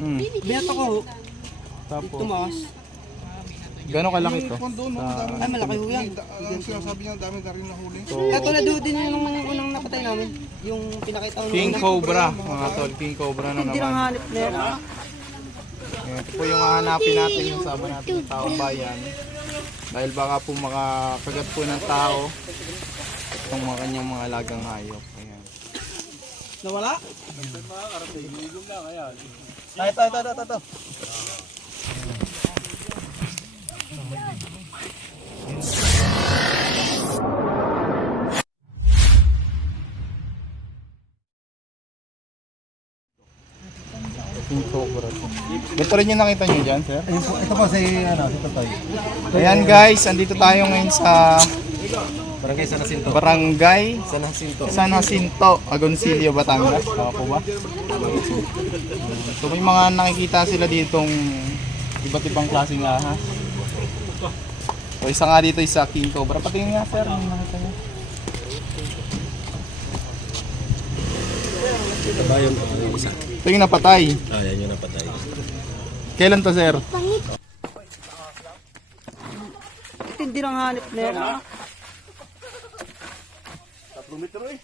Binato ko. Tapos, Tumaas. gano'ng kalaki to? Ay, malaki ho yan. Ang sinasabi niya, dami na rin nahuli. Ito na doon din yung unang napatay namin. Yung pinakita ko nung King una. Cobra, mga tol. King Cobra na Hindi lang naman. hanip na yan. Ito po yung hahanapin natin, yung sama natin yung taong bayan. Dahil baka po makakagat po ng tao itong mga kanyang mga alagang hayop. Ayan. Nawala? Ito. King Cobra to. Ito rin yung nakita nyo dyan, sir? Ito po si Totoy. Ayan guys, andito tayo ngayon sa Barangay San Jacinto. Barangay San Jacinto. San Jacinto, Agoncillo, Batangas. Tama po ba? So may mga nakikita sila ditong iba't ibang klaseng ahas. So isa nga dito, isa King Cobra. Patingin nga sir, ano nakita nyo? Ito ba yung isa? Ito yung napatay. Yan yung napatay. Kailan to sir? Hindi lang hanip na yan. 3 metro eh.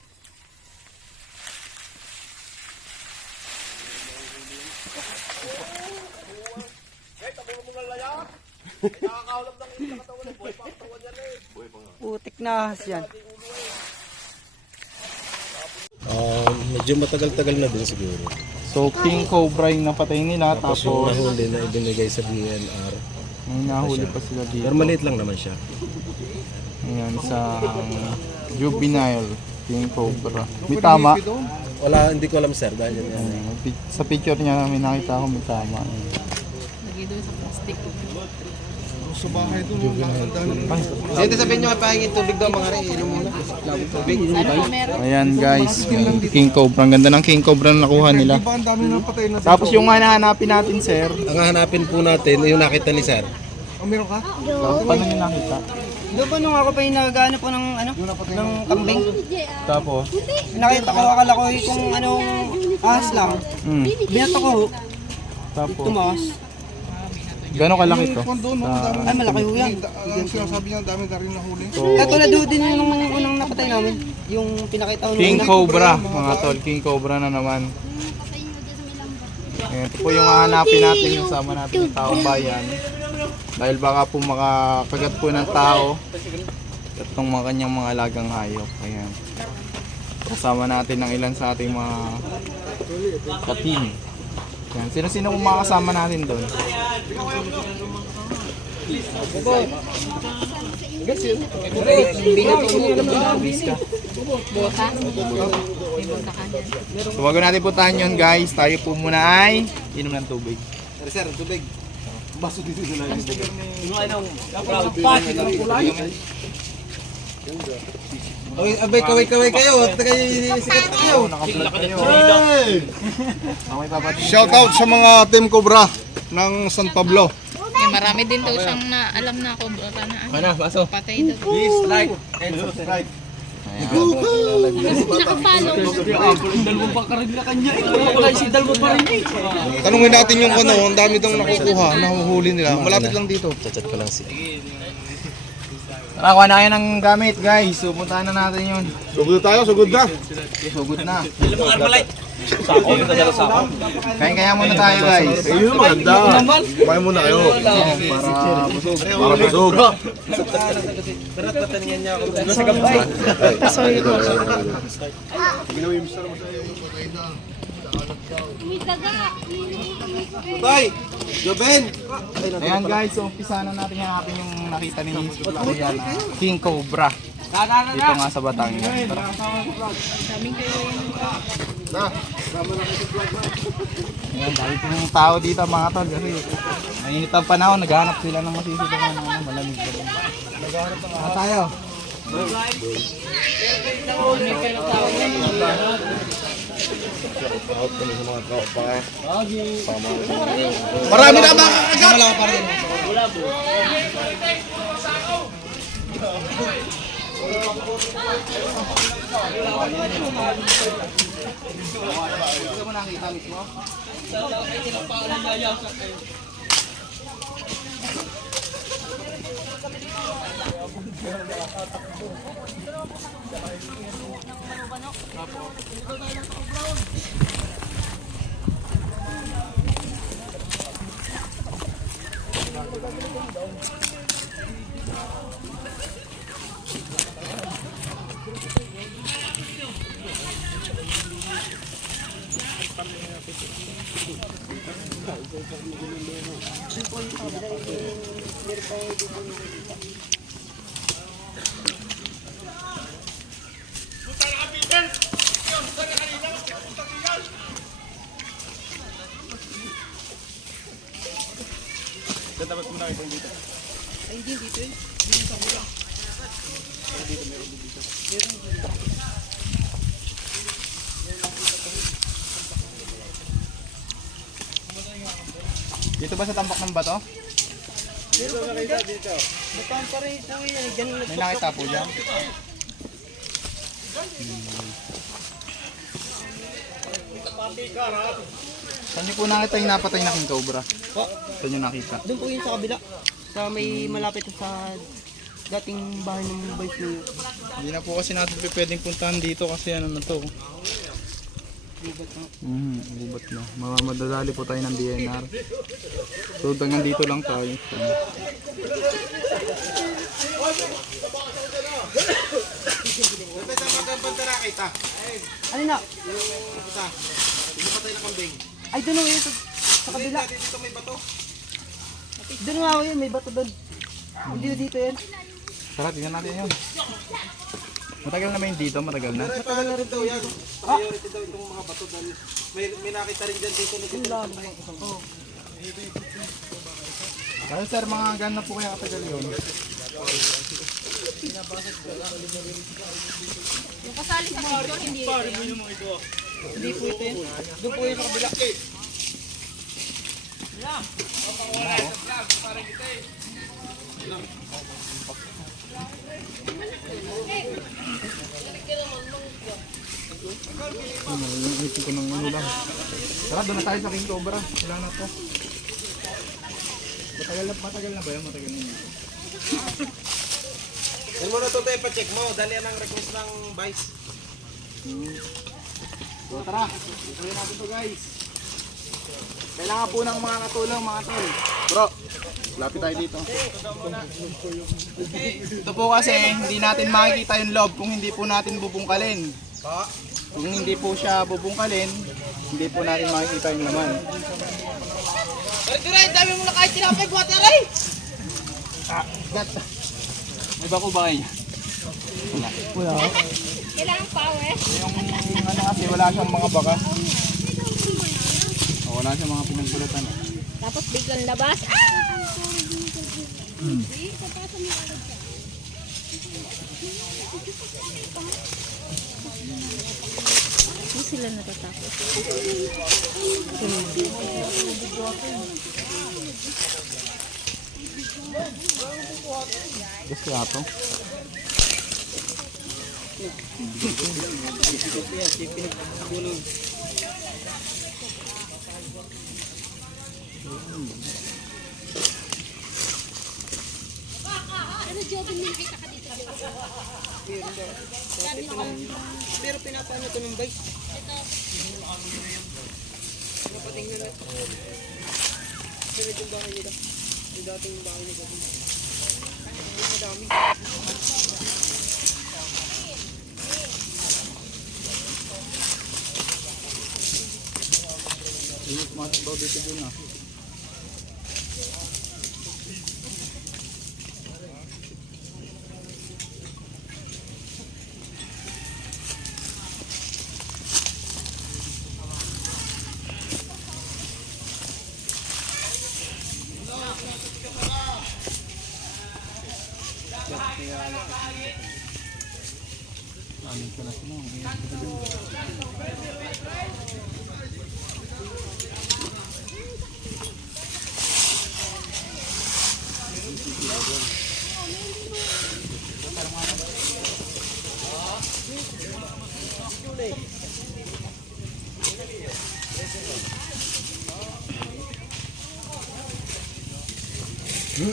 Putik na ahas yan. Medyo matagal-tagal na din siguro. So King Cobra yung napatay nila, Tapos yung tapos nahuli na ibinigay sa BNR. may nahuli pa sila dito. Pero maliit lang naman siya. Ayan, sa juvenile King Cobra. May tama. Wala, hindi ko alam sir. Dahil yan. Sa picture niya may nakita ko may tama. Lagi doon sa plastic. Sa bahay doon, Dito sabihin nyo kapahingin tubig daw mga rin. Inom muna. Labot tubig. Sana po meron. Ayan guys, yung King Cobra. Ang ganda ng King Cobra na nakuha nila. ang dami nang patay na. Tapos yung hahanapin natin sir, Ang hahanapin po natin, yung nakita ni sir. Meron ka? paano nyo nakita? Doon ba nung ako pa yung nagano po ng ng kambing? Tapos, Nakita ko akala ko kung anong ahas lang. Binato ko. tapos, Tumaas. gano'ng kalaki to? Ay, malaki ho yan. Ang sinasabi niya, dami na rin nahuli. Ito na doon din yung unang napatay namin. Yung pinakita ko nung King una. Cobra, mga tol. King Cobra na naman. Ayan, ito po yung hahanapin natin, yung sama natin yung taong bayan. Dahil baka po makakagat po ng tao itong mga kanyang mga alagang hayop. Ayan. Kasama natin ng ilan sa ating mga ka-team. Ayan. Sino-sino kung makakasama natin doon? Bota. May bota ka dyan. So bago natin puntahan yun guys, tayo po muna ay inom ng tubig. Sir, tubig. Baso dito na lang. Oy, abay, kaway kayo. At kayo sikat na kayo. Shout out sa mga Team Cobra ng San Pablo. Eh, marami din daw siyang na alam na ako. Bota na. Ano, baso? Patay daw. Please like and subscribe. Nakapalo. Tanungin natin yung ano, ang dami daw nakukuha, nahuhuli nila. Malapit lang dito. Chat ko lang siya. Nakakuha na kayo ng gamit guys, so puntahan na natin yun. Sugod tayo, sugod na. Sugod na. Kaya muna tayo guys. Ayun, maganda. Kumain muna kayo. Para busog. Para busog. Berat niya ako sa gabay. Sorry po. Bye. Joben. Ayan guys, so umpisa na natin hanapin yung nakita ni Kuya na King Cobra. Dito nga sa Batangas. Tara. Ayan, dahil po yung tao dito mga tol kasi mainit ang panahon, naghahanap sila ng masisigawan na malamig. Naghahanap na tayo. Marami na makakagat. Hindi mo nakita mismo? Dito ba sa tambak ng bato? Bataan pa rin po yan. Diyan na May nakita po dyan. Saan niyo po nakita yung napatay na king cobra? Saan niyo nakita? Doon po yun sa kabila. Sa may malapit sa dating bahay ng boys niyo. Hindi na po kasi natin pwedeng puntahan dito kasi ano na to. Gubat na. Madadali po tayo ng DNR. So hanggang dito lang tayo. Ano na? Hindi patay na kambing. Ay, doon yun sa kabila. Dito may bato. Doon nga yun, may bato doon. Hindi na dito yan. Tara, tingnan natin yun. Matagal na ba yun dito? Matagal na? Matagal na rin daw yan. Priority daw itong mga bato dahil may nakita rin dyan dito na dito. Kaya sir, mga gano'n po kaya katagal yun? Yung kasali sa picture, hindi ito yun. Hindi po ito yan. Doon po yun sa kabila. Yung ipin ko ng ano lang. Tara, doon na tayo sa king cobra. Wala na to. Matagal na ba yun? Matagal na yun. Yan mo na ito tayo pa-check mo. Dali yan ang request ng Vice. So tara, ituloy natin to guys. Kailangan po ng mga katulong mga tol. Bro, lapit tayo dito. Ito po kasi hindi natin makikita yung loob kung hindi po natin bubungkalin. Kung hindi po siya bubungkalin, hindi po natin makikita yung laman. Pero dami mo na kahit tinapay buhat yan ay! May bako ba kayo? Wala. Kailangan power. Yung ano kasi wala siyang mga bakas. Wala siyang mga pinagpulatan. Tapos biglang labas. Hindi sila natatakot. Gusto nga to? Pero pinapaano ito ng bike? Napatingnan na. Pero yung bahay nila. Yung dating bahay nila. Madami. Ini masuk bau dito dun ah. Amin ko na sila. Ayan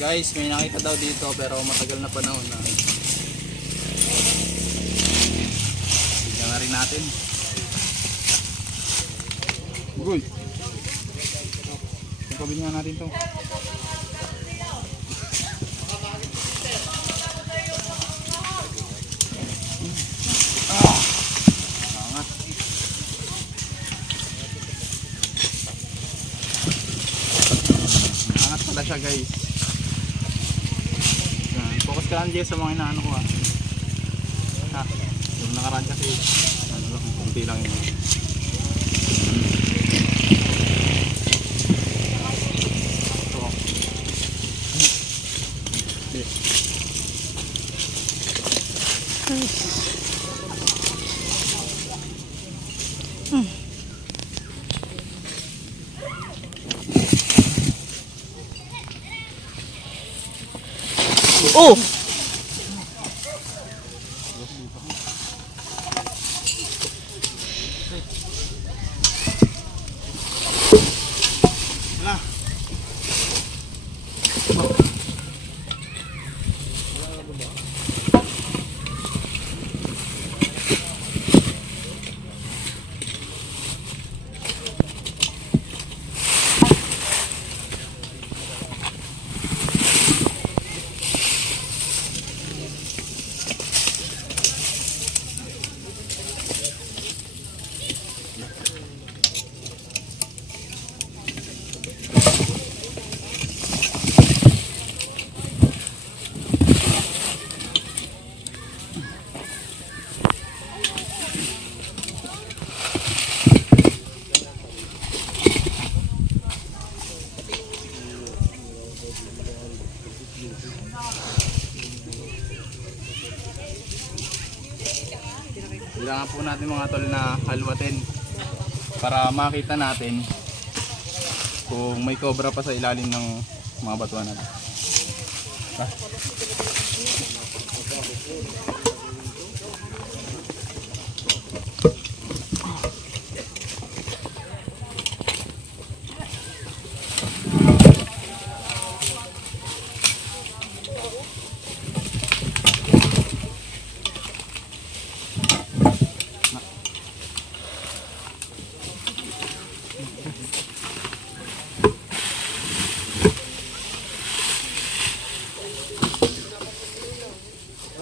guys, may nakita daw dito pero matagal na panahon na. Tignan na rin natin. Uy! Pagkabin nga natin to. Angat. Angat pala siya guys. Yan. Focus ka lang dyan sa mga inaano ko ha. Yung nakaraan kasi ano lang, kunti lang yun. Oh! Wala. Kailangan po natin mga tol na halwatin para makita natin kung may cobra pa sa ilalim ng mga batuan natin.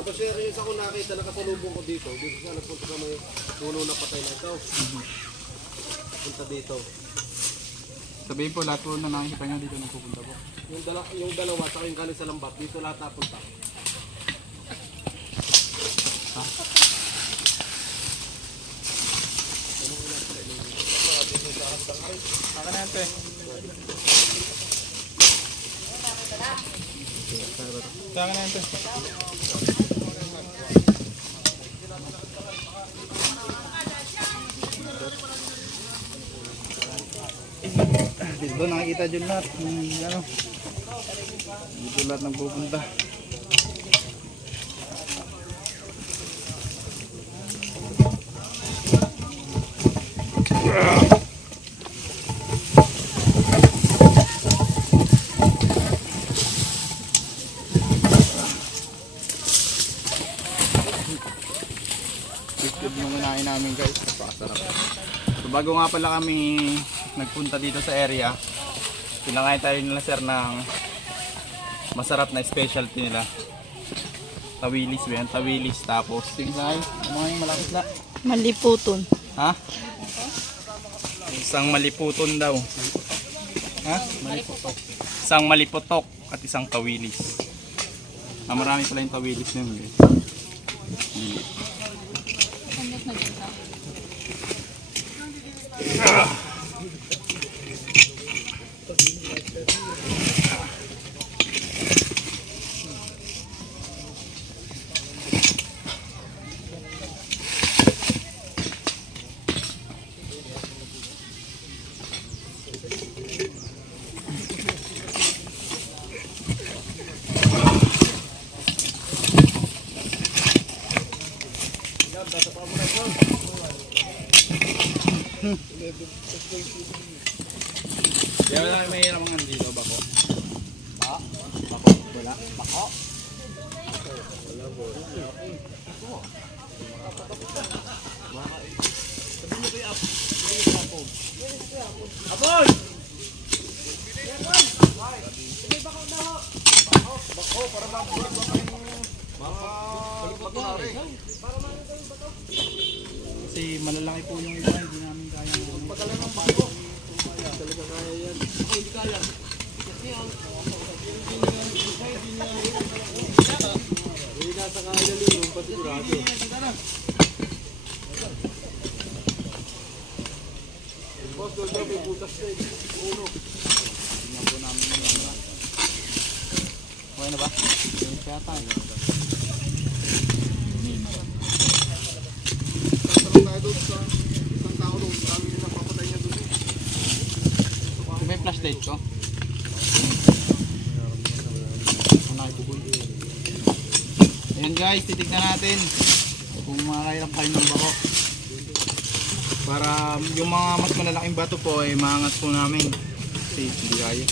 Tapos sir, yung isa ko nakita, nakasalubong ko dito. Dito siya nagpunta sa may puno na patay na ito. Punta dito. Sabihin po lahat po na nakikita nyo dito nagpupunta po. Yung dalawa, saka yung galing sa lambat, dito lahat napunta. Saka na yan pe. Saka na yan pe. Dito nakikita dyan lahat. Ano? Dito lahat nagpupunta. Biscuit yung unahin namin guys. Napakasarap. So bago nga pala kami nagpunta dito sa area, pinakain tayo nila sir ng masarap na specialty nila. Tawilis ba yan? Tawilis. Tapos tingnan mga yung malapit na. Maliputon. Ha? Isang maliputon daw. Ha? Maliputok. Isang maliputok at isang tawilis. Marami pala yung tawilis na yun guys. Kaya wala may lamangan dito, bako. Kasi malalaki po yung iba, hindi namin kaya. Okay na ba? Kaya tayo. May flashlight ko. Ayan guys, titignan natin kung makakailang kayo ng bako. Para yung mga mas malalaking bato po ay maangat po namin. Kasi hindi kaya.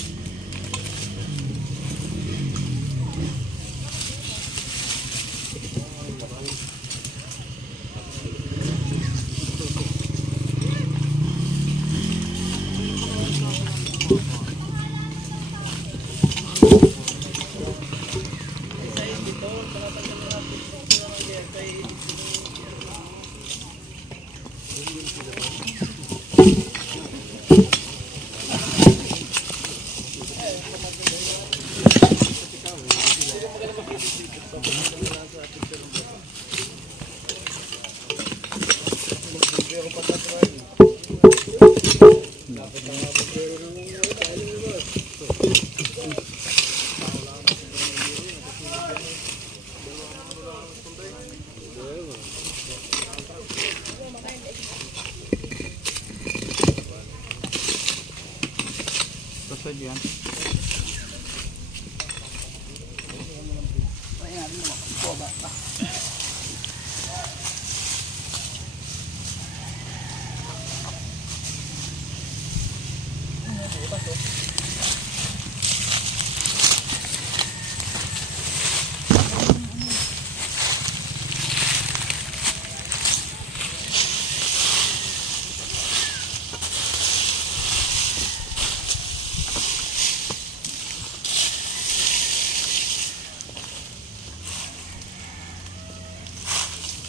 Tapos yan.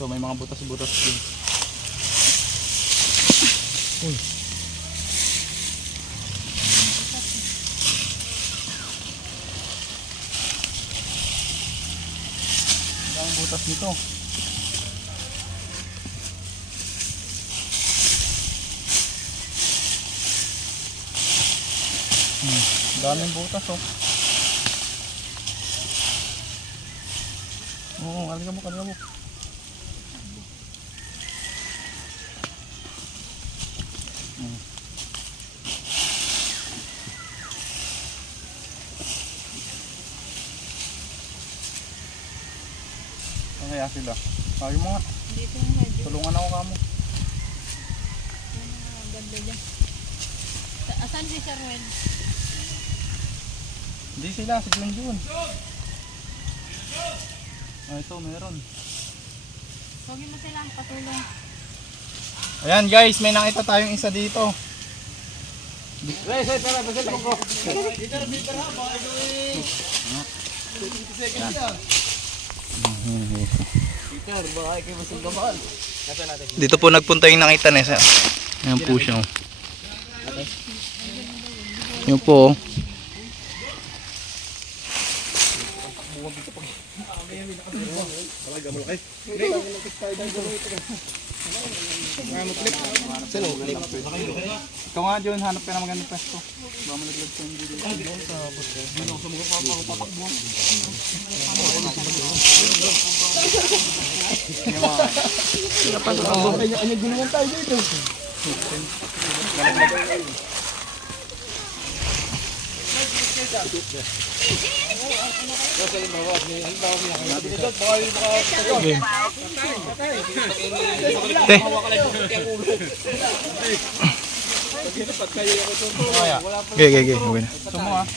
So may mga butas-butas din. Uy. Ang butas nito. Daming butas oh. Oo, aligabok. Kaya sila. Sabi mo nga. Dito yung medyo. Tulungan ako kamo. Ganda dyan. Asan si Sir Wen? Hindi sila, si Junjun. Ah, ito, meron. Huwagin mo sila, patulong. Ayan guys, may nakita tayong isa dito. Dito po nagpunta yung nakita nesa. Ayan po siya. Ayan po. Ikaw nga John, hanap ka na magandang pwesto. Baka malaglag sa hindi dito. Sa mga papatakbo. Ano gulungan tayo dito? Okay. Te. Okay, okay, okay. Okay na. Sumo ah.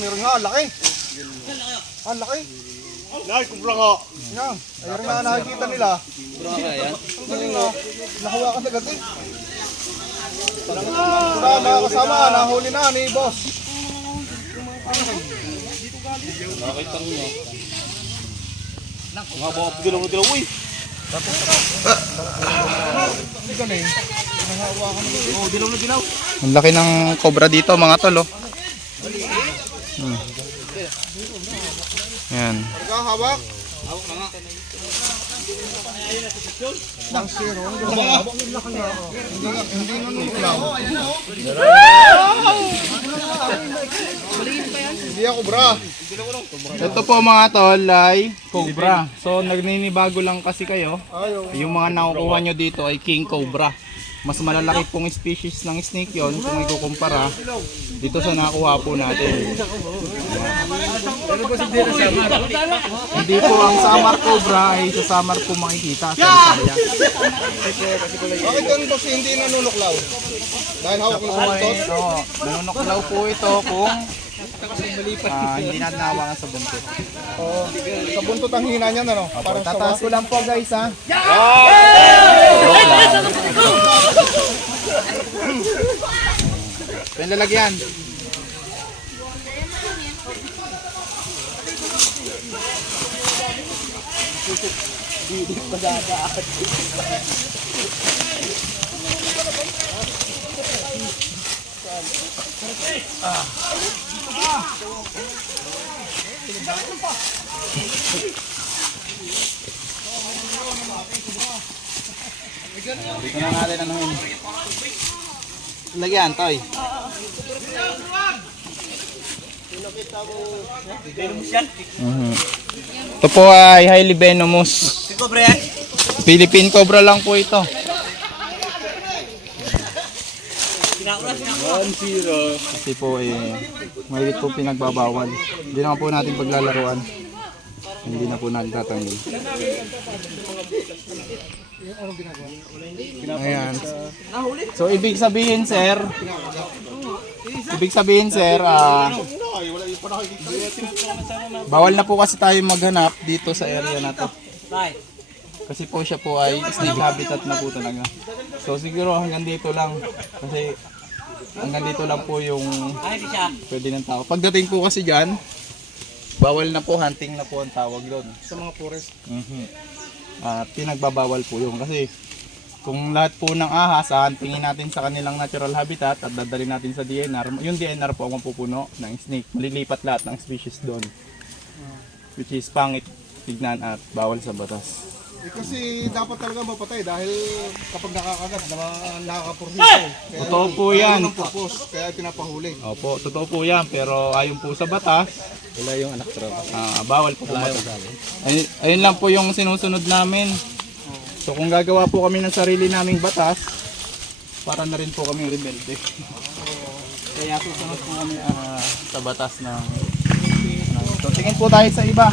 Meron nga, laki. Laki. Laki, kumpra nga. Yan, ayun nga nakikita nila. Ang galing nga. Nakuha ka sa gatin. Mga kasama, nahuli na ni boss. Nakita nyo. Mga baka dilaw-dilaw, uy. Hindi galing. Dilaw-dilaw. Ang laki ng cobra dito mga tol, oh. Yan. Hawak. Hindi nanunulaw. Hindi ako bra. Ito po mga tol ay cobra. So nagninibago lang kasi kayo. Yung mga nakukuha nyo dito ay king cobra. Mas malalaki pong species ng snake yon kung ikukumpara dito sa nakuha po natin. Hindi po ang Samar Cobra ay sa Samar po makikita sa Isaya. Bakit ganun boss hindi nanunuklaw? Dahil hawak ng buntot? Oo, nanunuklaw po ito kung hindi natin nahawakan sa buntot. Sa buntot ang hina niyan, ano? Parang Tataas ko lang po guys ha. Lalagyan. Dito na natin ano yun. Lagyan, toy. Ito po ay highly venomous. Philippine cobra lang po ito. Kasi po mahigit po pinagbabawal. Hindi naman po natin paglalaruan. Hindi na po natin tatanggal. Ayan. So ibig sabihin sir, bawal na po kasi tayo maghanap dito sa area na to. Kasi po siya po ay snake habitat na po talaga. So siguro hanggang dito lang. Kasi hanggang dito lang po yung pwede ng tao. Pagdating po kasi dyan, bawal na po, hunting na po ang tawag doon. sa mga forest. Pinagbabawal po yun kasi kung lahat po ng ahas tingin natin sa kanilang natural habitat at dadalhin natin sa DNR, yung DNR po ang mapupuno ng snake, malilipat lahat ng species doon, which is pangit tignan at bawal sa batas. Kasi dapat talaga mapatay dahil kapag nakakagat, nakakapurhito. Totoo po yan. Ang purpose, kaya pinapahuli. Opo, totoo po yan, pero ayon po sa batas, Wala yung anak tropa. bawal po pumatay. Ayun lang po yung sinusunod namin. So kung gagawa po kami ng sarili naming batas, para na rin po kami rebelde. Kaya susunod po kami sa batas ng so tingin po tayo sa iba.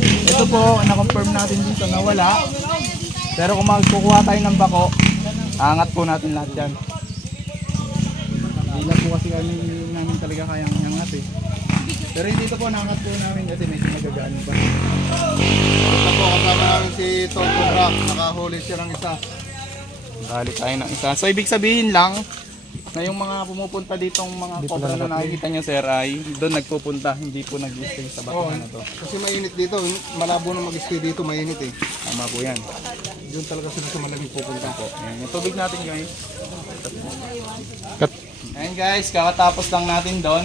Ito po, na-confirm natin dito na wala. Pero kung magkukuha tayo ng bako, angat po natin lahat yan. Hindi lang po kasi namin talaga kayang angat eh. Pero dito po, naangat po namin kasi medyo nagagaan pa. Ito po, kasama namin si Toto Rock. Nakahuli siya ng isa. Dali tayo ng isa. So ibig sabihin lang, na yung mga pumupunta ditong mga cobra na nakikita nyo sir ay doon nagpupunta, hindi po nag-stay sa bato na to. Kasi mainit dito. Malabo na mag-stay dito, mainit eh. Tama po yan. Doon talaga sila sa malamig pupunta po. Ayan, yung tubig natin guys. Ayan guys, kakatapos lang natin doon.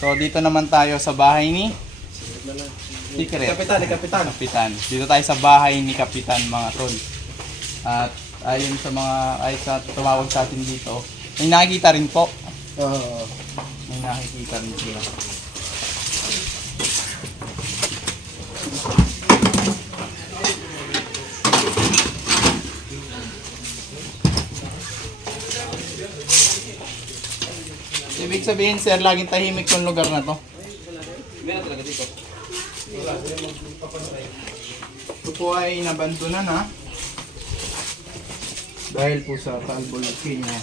So dito naman tayo sa bahay ni Secret. Kapitan. Dito tayo sa bahay ni Kapitan mga tol. At ayon sa mga sa tumawag sa atin dito, May nakikita rin po. Oo. May nakikita rin sila. Ibig sabihin sir, laging tahimik tong lugar na to. Ito po ay nabantunan ha. Dahil po sa Taal Volcano.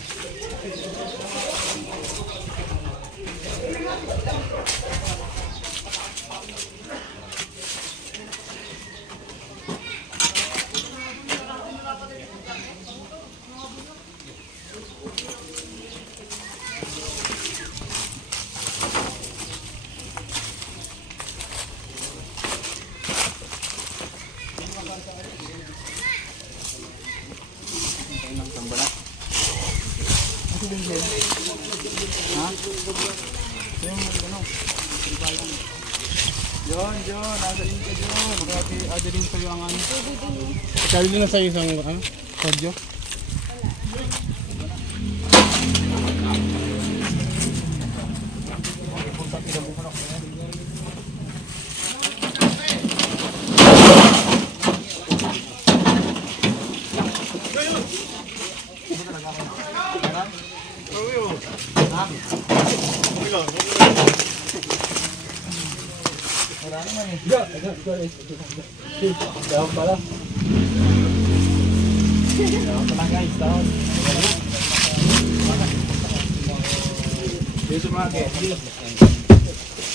John, nasa rin ka John. Bakit adaling sa'yo ang ano? Sabi din na sa'yo isang audio.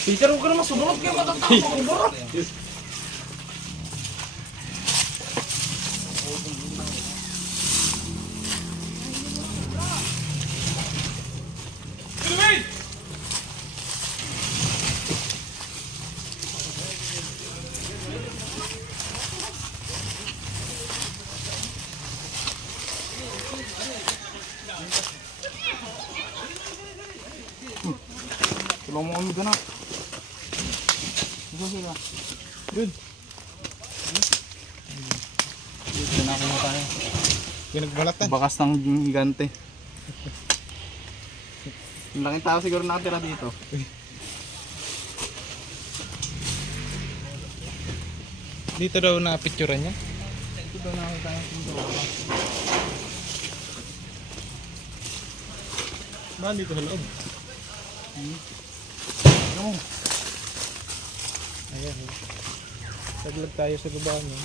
Peter, huwag ka naman sumunod kayo matatakot. Tulong mo kami ganap. Ito sila. Yun. Dito na ako na tayo. Pinagbalatan. Bakas ng higante. Ang laking tao siguro nakatira dito. Dito daw na picturean niya. Dito daw nakita yung pinto. Ba, dito sa loob. Ano? Ayan. Taglag tayo sa baba niya.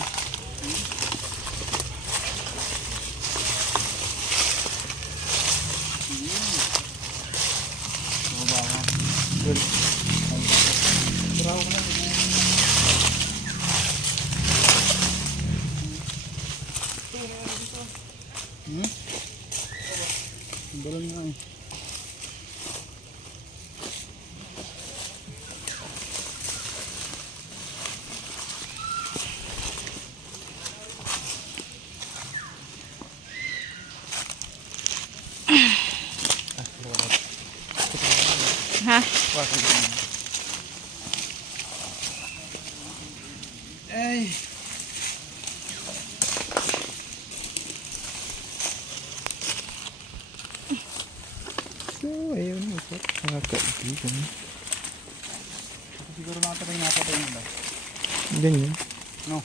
Baba ka. Good. Bravo ka na. Ang balon nga eh. Ha? Ay. So, ayun. Nakakaibigan. Siguro nakatapay napatay nila. Ganyan. No.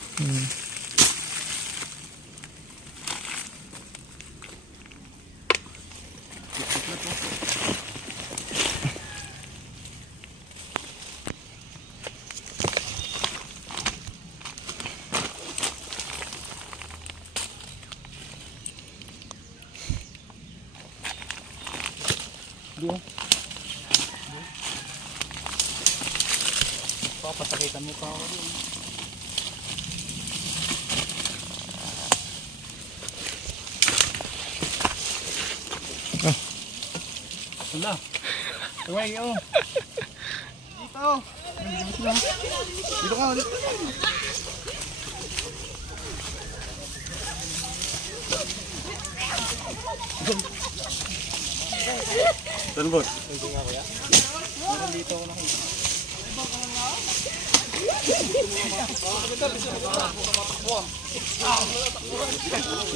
Papasakitan mo pa ako rin. Wala. Tuway yun. Dito. Dito ka ulit. Saan boss? Dito ako nakita.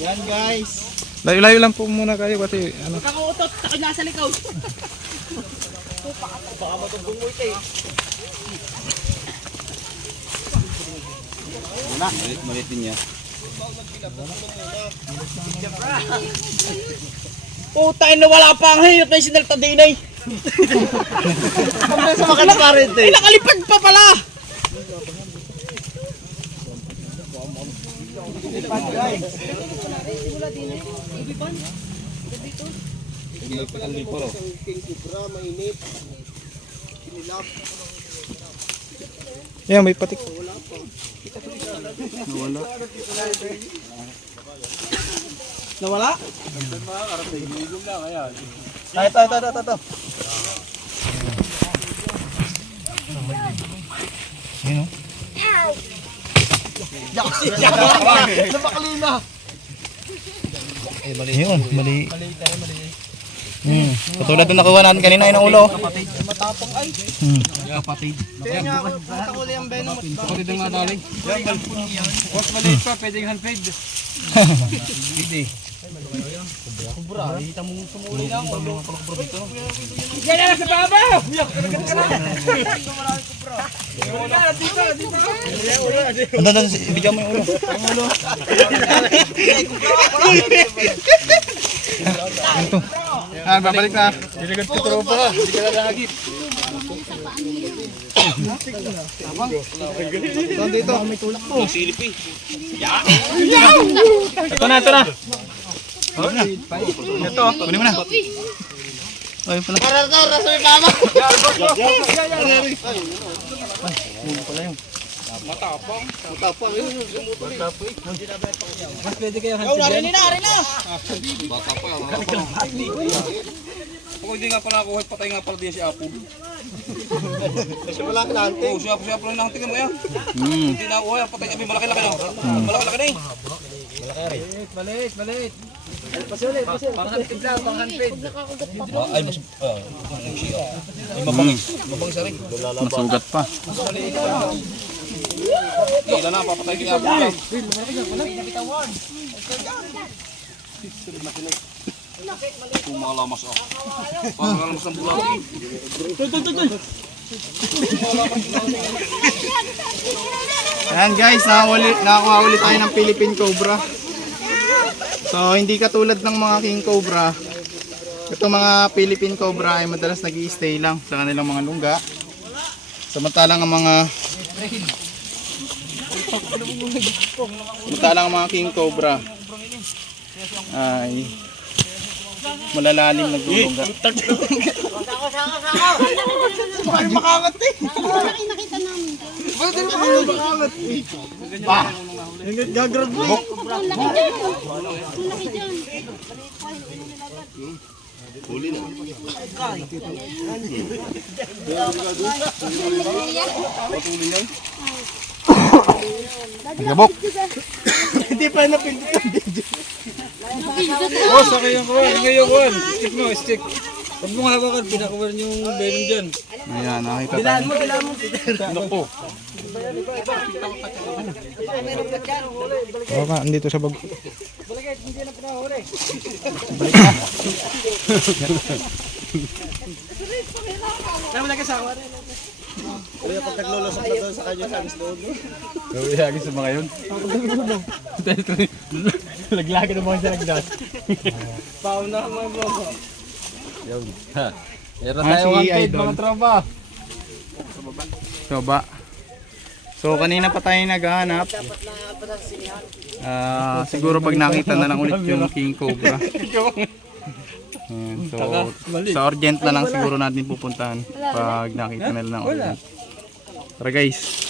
Yan guys. Layo-layo lang po muna kayo kasi ano. Kakautot, takot nasa likod. Baka matumbong mo ito eh. Malit din niya. Putain na wala pa ang hayop na yung sinalta din ay. Sa makaliparin eh. Ay, nakalipad pa pala. Yan, may patik. Nawala? Ito. Napakalina. Yun, mali. Katulad doon nakuha natin kanina yung ulo. Matapang ay. Kapatid. Kaya nga ako, nakuli ang venom. Kapatid ang madali. Mas maliit pa, pwedeng handfeed. Hindi. Kubra, hita mong sumuli na ako. Yan na sa babaw! Ando, ibigyan mo yung ulo. Babalik na. Diligat ko tropa. Hindi ka na nahagip. Dito. May tulak po. Ito na. Ito, kunin mo na. Ay, pala. Para to, raso may mama. Matapang. Mas pwede kayo hansin yan. Arin na. Bata pa yan. Ako hindi nga pala ako, patay nga pala din si Apo. Kasi wala ka nante. Oo, siya pala lang tingnan mo yan. Hindi na ako, patay kami, malaki-laki na. Malaki-laki na eh. Balit. Ay, mas... Ay, mabangis. Mabangis na rin. Masugat pa. Kailan na, papatay kaya Apo yan. Pumalamas ako. Pumalamas ng bulaki. Ayan guys, nakakuha ulit tayo ng Philippine Cobra. So hindi katulad ng mga King Cobra. Itong mga Philippine Cobra ay madalas nag-i-stay lang sa kanilang mga lungga. Samantalang ang mga King Cobra ay malalalim naglulungga. Bakit makangat eh? Nakita namin. Bakit din makangat eh? Bah! Gagrad mo. Ang laki dyan. Ang laki dyan. Gabok. Hindi pa napindot ang video. Oh, sakay yung kuwan. Ngayon kuwan. Stick mo, stick. Huwag mong hawakan, pinakuwan yung venom dyan. Ayan, nakita Dilaan tayo. mo. Naku. Oo nga, andito sa bag. Wala mo nagkasawa rin. Kaya pag naglulusok na doon sa kanya sa amis doon. Gawin sa mga yun. Laglagan ng mga salagdas. Pauna ka mga bro. Meron Ah, tayo si 1 Idol. mga tropa. So, So kanina pa tayo naghahanap. Siguro pag nakita na lang ulit yung King Cobra. Ayan, so sa urgent na lang siguro natin pupuntahan pag nakita na lang urgent. Tara guys.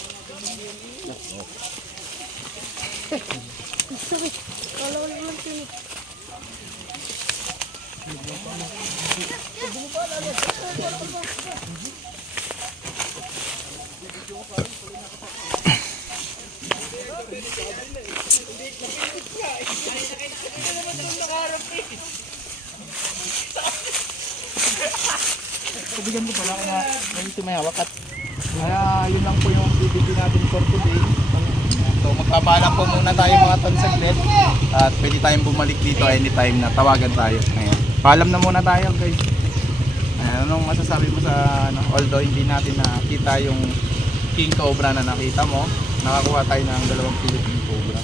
Bigyan ko pala kaya ito may hawak at Kaya yun lang po yung activity natin for today. So magpapaalam po muna tayo mga tol saglit. At pwede tayong bumalik dito anytime na tawagan tayo. Ayan. Paalam na muna tayo guys. Ayan, anong masasabi mo sa ano, although hindi natin nakita yung King Cobra na nakita mo, nakakuha tayo ng 2 Philippine Cobra.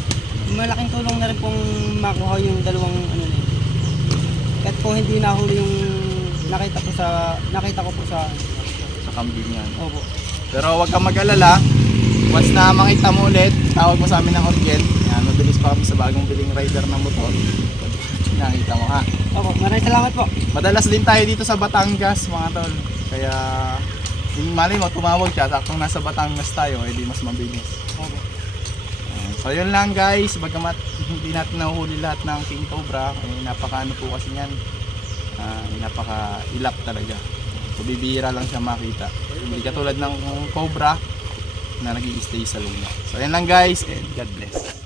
Malaking tulong na rin pong makuha yung dalawang ano na yun. Kahit po hindi nahuli yung nakita ko po sa Sa kambing yan. opo. Pero huwag kang mag-alala. Once na makita mo ulit, tawag mo sa amin ng urgent. Yan, mabilis pa kami sa bagong biling rider ng motor. Nakita mo ha. Opo, maraming salamat po. Madalas din tayo dito sa Batangas mga tol. Kaya yung mali mo tumawag siya, saktong nasa Batangas tayo, edi mas mabilis. Opo. So yun lang guys, bagamat hindi natin nahuhuli lahat ng King Cobra, napaka ano po kasi yan, napaka ilap talaga. So bibihira lang siya makita. Hindi katulad ng Cobra na nag-i-stay sa luna. So yan lang guys, and God bless.